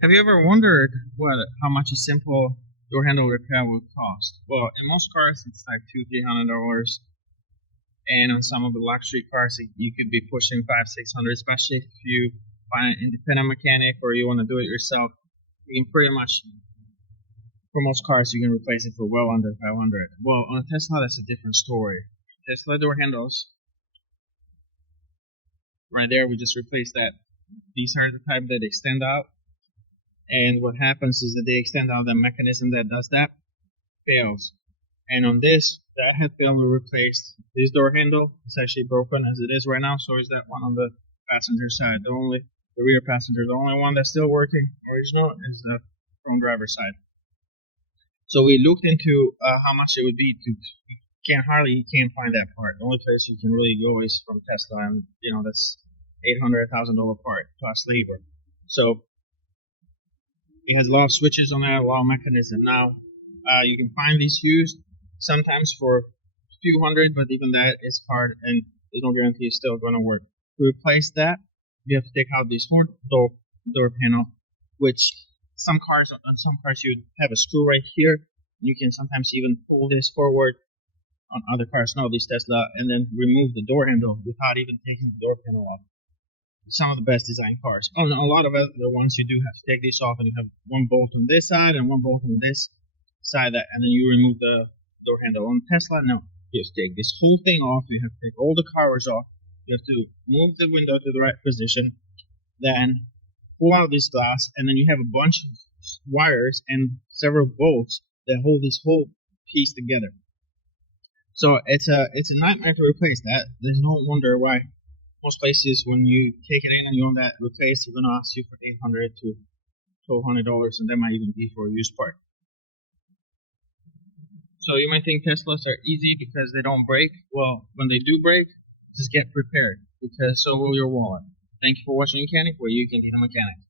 Have you ever wondered how much a simple door handle repair would cost? Well, in most cars it's like $200-300, and on some of the luxury cars you could be pushing 500-600, especially if you find an independent mechanic or you want to do it yourself. You can pretty much, for most cars, you can replace it for well under 500. Well, on a Tesla, that's a different story. Tesla door handles, right there, we just replaced that. These are the type that extend out. And what happens is that they extend out, the mechanism that does that fails. And on this, that had failed, we replaced this door handle. It's actually broken as it is right now, so is that one on the passenger side. The rear passenger, the only one that's still working original is the front driver side. So we looked into how much it would be to, you can't find that part. The only place you can really go is from Tesla, and that's $800,000 part plus labor. So it has a lot of switches on that, a lot of mechanism. Now, you can find these used sometimes for a few hundred, but even that is hard, and there's no guarantee it's still going to work. To replace that, you have to take out this door panel, which on some cars you have a screw right here. You can sometimes even pull this forward. On other cars, no, this Tesla, and then remove the door handle without even taking the door panel off. Some of the best designed cars. On a lot of other ones, you do have to take this off, and you have one bolt on this side and one bolt on this side, and then you remove the door handle. On Tesla, no. You have to take this whole thing off. You have to take all the covers off. You have to move the window to the right position, then pull out this glass, and then you have a bunch of wires and several bolts that hold this whole piece together. So it's a nightmare to replace that. There's no wonder why most places, when you take it in and you want that replaced, they're going to ask you for $800 to $1,200, and that might even be for a used part. So you might think Teslas are easy because they don't break. Well, when they do break, just get prepared, because so will your wallet. Thank you for watching Mechanic, where you can be a mechanic.